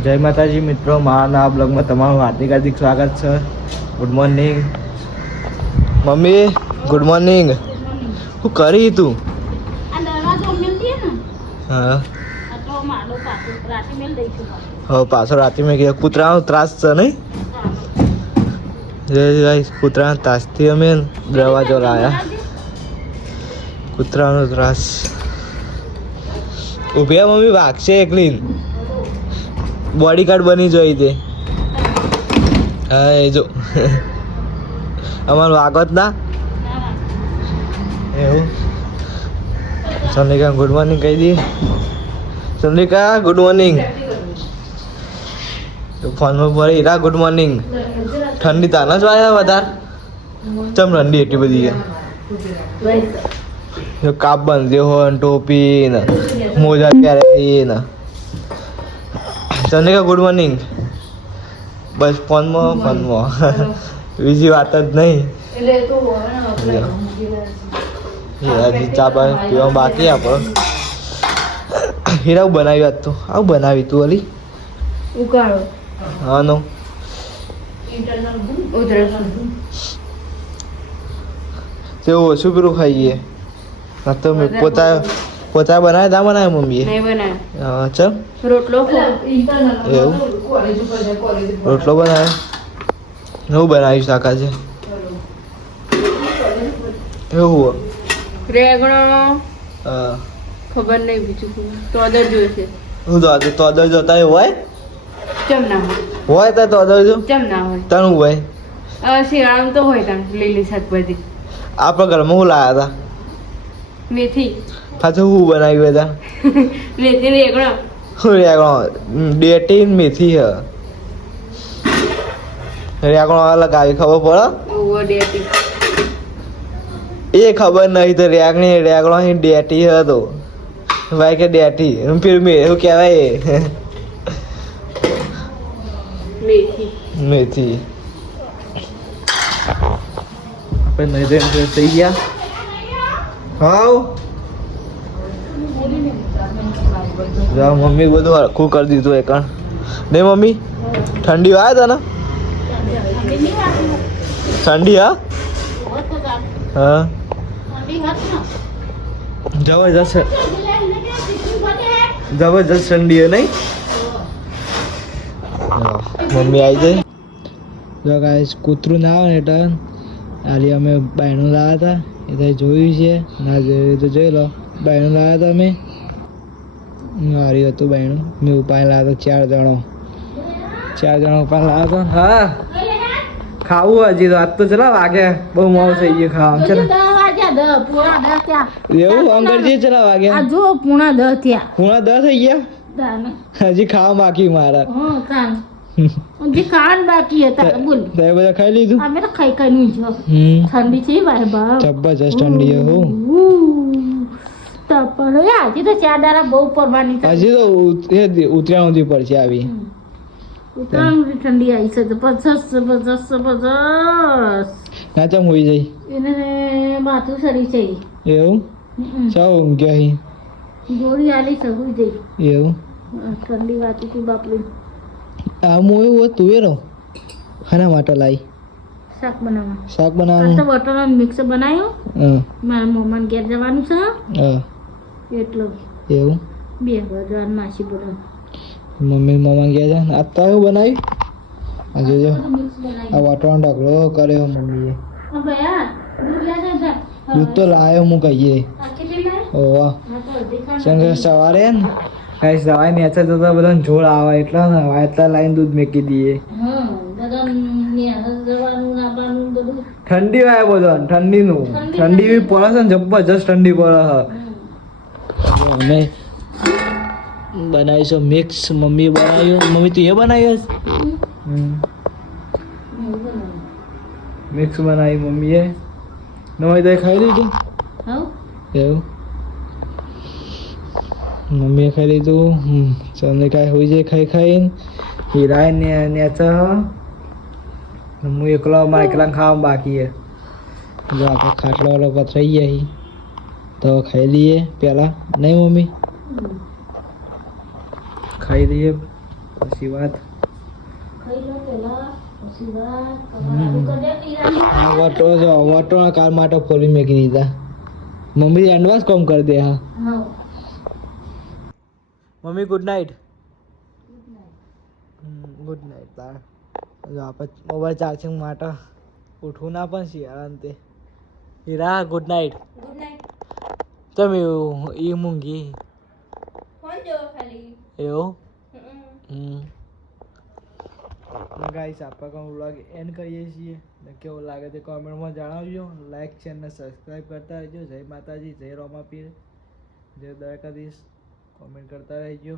જય માતાજી મિત્રો, મારા બ્લોગમાં તમારું હાર્દિક સ્વાગત છે. Good morning mummy, good morning. શું કરી તું? હા પાછો રાતે મેં કીધું કૂતરાનો ત્રાસ છે નહીં? કૂતરાના ત્રાસથી અમે દરવાજો લાવ્યા. કૂતરાનો ત્રાસ ઉભી મમ્મી, વાગશે એકલી. બોડી કાર્ડ બની જોઈ તે. હા એ જો અમારું આગત ના એવું. ચંદ્રિકા ગુડ મોર્નિંગ કહી દઈએ. Chandrika good morning. ફોનમાં પડી હીરા ગુડ મોર્નિંગ. ઠંડી તાના જ વાયા વધારે? ચમ ઠંડી એટલી બધી છે? કાપ બાંધ્યો હોય ને ટોપી ને મોજા પહેરે ને. Chandrika good morning. બસ ફોનમાં બીજી વાત જ નહીં. હજી ચા પીવા બાકી આપણે. હીરા બનાવ્યું આજ તો. આવું બનાવી તું અલી ઉકાળો. હા નો તેવું ઓછું પેલું ખાઈએ. ના તો પોતા બનાવે તા બનાવે મમ્મીએ? નહીં બનાવે. હા ચલ રોટલો એવું રોટલો બનાવે. હું બનાવીશ શાકા છે એવું. રેગણો હા ખબર નહીં બીજું તો અદર જોઈશે. હું તો આજે તો અદર જોતા હોય ચમ ના હોય તો અદર જો ચમ ના હોય. તનું હોય શિયાળામાં તો હોય તને લીલી શાકભાજી. આપણા ઘરમાં હું લાયા હતા મેથી. પાછું હું બનાવ્યું હતા મેથી રેગણો. રેગણો ડેટી મેથી હ. રેગણો અલગ આવી ખબર પડે? ઓવો ડેટી એ ખબર નહીં તો રેગણો ડેટી હતો ભાઈ કે ડેટી ફિર શું કહેવાય મેથી. મેથી. આપણે નહીં તો થઈ ગયા. હાવ જા મમ્મી બધું હરખું કરી દીધું એ કણ નહીં મમ્મી? ઠંડી આવે તને? ઠંડી હા હા જબરજસ્ત ઠંડી હે નહીં? મમ્મી આવી જાય. જો ગાઈસ કૂતરું ના આવે ને એટલે આલી અમે બાયણું લાવ્યા હતા. એ તો જોયું છે, ના જોયું તો જોઈ લો. બાયણું લાવ્યા હતા અમે. હારી હતું બાયણું. મેં ઉપાય લાવ્યો હતો 4 જણા ઉપાય લાવ્યા હતા. હા ખાવું હજી તો. આજ તો ચલા વાગ્યા બહુ મોડું થઈ ગયું ખાવાનું. ચલો એવું અંગરજી ચલા વાગ્યા? જો પૂણા 10 થયા. પૂણા 10 થઈ ગયા? હજી ખાવા બાકી મારા. હજી ખાન બાકી હતા. બોલ તે બધા ખાઈ લીધું? અમે તો ખાઈ નું જો. ઠંડી છે ભાઈ બાપ. જબરજસ્ત ઠંડી હો. તપર હજી તો 4 દાડા બહુ પડવાની. હજી તો ઉતરાણ સુધી પડશે આવી. ઉતરાણ ઠંડી આવી છે. જબરજસ્ત. ના ચમ હોઈ જાય એને માથું સરી છે એવું. ચાવ ઊંઘ્યા અહીં ગોળી આલી સગું જઈ એવું. ઠંડી વાતી હતી બાપલી. આ હું એવું તું એ રહો ખાના માટે લાવી શાક બનાવવા. શાક બનાવવાનું તો બટરનો મિક્સ બનાવ્યો. મારા મમ્માને ઘેર જવાનું છે એટલું એવું. 2 વાગ્યા માસી બોલાવ. મમ્મી મમ્મા ગયા છે આ તો એવું બનાવી. આ જોજો આ વાટવાનો ઢગલો કર્યો મમ્મીએ. દૂધ તો લાવ્યો હું કહીએ. ઓવા સવારે ને કઈ સવારે નેચર જતા બધા જોડ આવે એટલે ને એટલા લાઈન દૂધ મેકી દઈએ. ઠંડી વાય બધો ઠંડીનું. ઠંડી બી પડે છે ને જબરજસ્ત ઠંડી પડે છે. અમે બનાવીશું મિક્સ. મમ્મી બનાવ્યું. મમ્મી તું એ બનાવ્યો? મિક્સ બનાવી મમ્મીએ. નવાઈ તો ખાઈ લીધું એવું. મમ્મીએ ખાઈ લીધું. ચંદ્રિકા હોઈ જાય ખાઈને. હીરા નેચર હું એકલો મારે એકલા ખાવા બાકી હે. જો આપણે ખાટલો વાળો પથરાઈ ગયા તો ખાઈ લઈએ પહેલાં. નહીં મમ્મી? ખાઈ લઈએ પછી વાત ખાઈ લો પેલા પછી વાત તમારું કરી દે ઈરાની હા વટો કાલ માટે ખોલી મેકી દીધા મમ્મી એડવાન્સ કોમ કરી દે હા હા mummy good night good night તાર આપણે મોબાઈલ ચાર્જિંગ માટે ઉઠવું ના પણ શિયાળા તે હીરા ગુડ નાઇટ તમે એ મૂંગી ફોન જોવો ખાલી એવું ગાઈસ આપણે કોણ વ્લોગ એન્ડ કરીએ છીએ ને કેવો લાગે તે કોમેન્ટમાં જણાવજો લાઈક શેર ને સબસ્ક્રાઈબ કરતા રહેજો જય માતાજી જય રોમાપીર જય દ્વારકાધીશ કોમેન્ટ કરતા રહેજો